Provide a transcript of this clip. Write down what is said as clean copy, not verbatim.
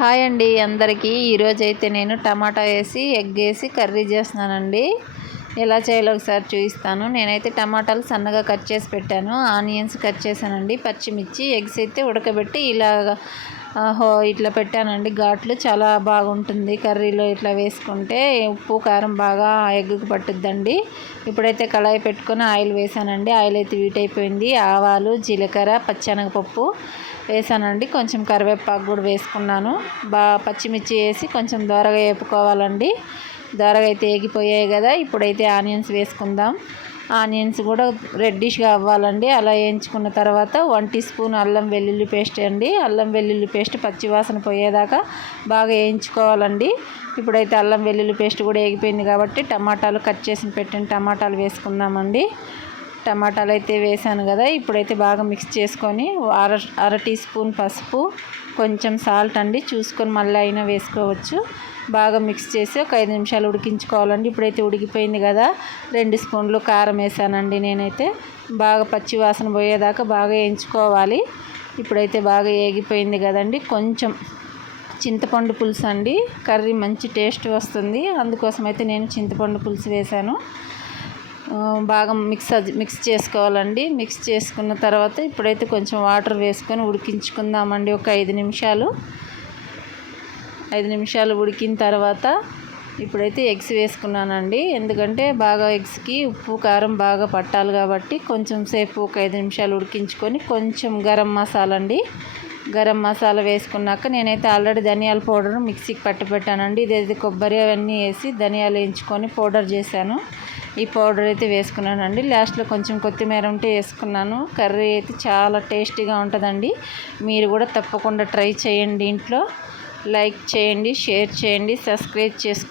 Hi అండి అందరికీ. ఈరోజైతే నేను టమాటా వేసి ఎగ్ వేసి కర్రీ చేస్తున్నానండి. ఎలా చేయాలో ఒకసారి చూపిస్తాను. నేనైతే టమాటాలు సన్నగా కట్ చేసి పెట్టాను, ఆనియన్స్ కట్ చేశానండి, పచ్చిమిర్చి, ఎగ్స్ అయితే ఉడకబెట్టి ఇట్లా పెట్టానండి. ఘాట్లు చాలా బాగుంటుంది కర్రీలో ఇట్లా వేసుకుంటే. ఉప్పు కారం బాగా ఎగ్గుకు పట్టుద్దండి. ఇప్పుడైతే కళాయి పెట్టుకొని ఆయిల్ వేసానండి. ఆయిల్ అయితే హీట్ అయిపోయింది. ఆవాలు, జీలకర్ర, పచ్చెనగపప్పు వేసానండి. కొంచెం కరివేపాకు కూడా వేసుకున్నాను. పచ్చిమిర్చి వేసి కొంచెం దోరగా వేపుకోవాలండి. దోరగా అయితే ఏగిపోయాయి కదా. ఇప్పుడైతే ఆనియన్స్ వేసుకుందాం. ఆనియన్స్ కూడా రెడ్డిష్గా అవ్వాలండి. అలా వేయించుకున్న తర్వాత 1 టీ స్పూన్ అల్లం వెల్లుల్లి పేస్ట్ అండి. అల్లం వెల్లుల్లి పేస్ట్ పచ్చివాసన పోయేదాకా బాగా వేయించుకోవాలండి. ఇప్పుడైతే అల్లం వెల్లుల్లి పేస్ట్ కూడా వేగిపోయింది కాబట్టి టమాటాలు కట్ చేసి పెట్టిన టమాటాలు వేసుకుందామండి. టమాటాలు అయితే వేసాను కదా. ఇప్పుడైతే బాగా మిక్స్ చేసుకొని అర టీ స్పూన్ పసుపు, కొంచెం సాల్ట్ అండి, చూసుకొని మళ్ళీ అయినా వేసుకోవచ్చు. బాగా మిక్స్ చేసి ఒక 5 నిమిషాలు ఉడికించుకోవాలండి. ఇప్పుడైతే ఉడికిపోయింది కదా. 2 స్పూన్లు కారం వేసానండి. నేనైతే బాగా పచ్చి వాసన పోయేదాకా బాగా వేయించుకోవాలి. ఇప్పుడైతే బాగా వేగిపోయింది కదండి. కొంచెం చింతపండు పులుసు అండి, కర్రీ మంచి టేస్ట్ వస్తుంది. అందుకోసం అయితే నేను చింతపండు పులుసు వేసాను. బాగా మిక్స్ చేసుకోవాలండి. మిక్స్ చేసుకున్న తర్వాత ఇప్పుడైతే కొంచెం వాటర్ వేసుకొని ఉడికించుకుందామండి. ఒక 5 నిమిషాలు ఉడికిన తర్వాత ఇప్పుడైతే ఎగ్స్ వేసుకున్నానండి. ఎందుకంటే బాగా ఎగ్స్కి ఉప్పు కారం బాగా పట్టాలి కాబట్టి కొంచెం సేపు ఒక 5 నిమిషాలు ఉడికించుకొని కొంచెం గరం మసాలా అండి, గరం మసాలా వేసుకున్నాక నేనైతే ఆల్రెడీ ధనియాల పౌడర్ మిక్సీకి పట్టుపెట్టానండి. ఇదైతే కొబ్బరి అవన్నీ వేసి ధనియాలు వేయించుకొని పౌడర్ చేశాను. ఈ పౌడర్ అయితే వేసుకున్నానండి. లాస్ట్లో కొంచెం కొత్తిమీర ఉంటే వేసుకున్నాను. కర్రీ అయితే చాలా టేస్టీగా ఉంటుందండి. మీరు కూడా తప్పకుండా ట్రై చేయండి. ఇంట్లో లైక్ చేయండి, షేర్ చేయండి, సబ్స్క్రైబ్ చేసుకోండి.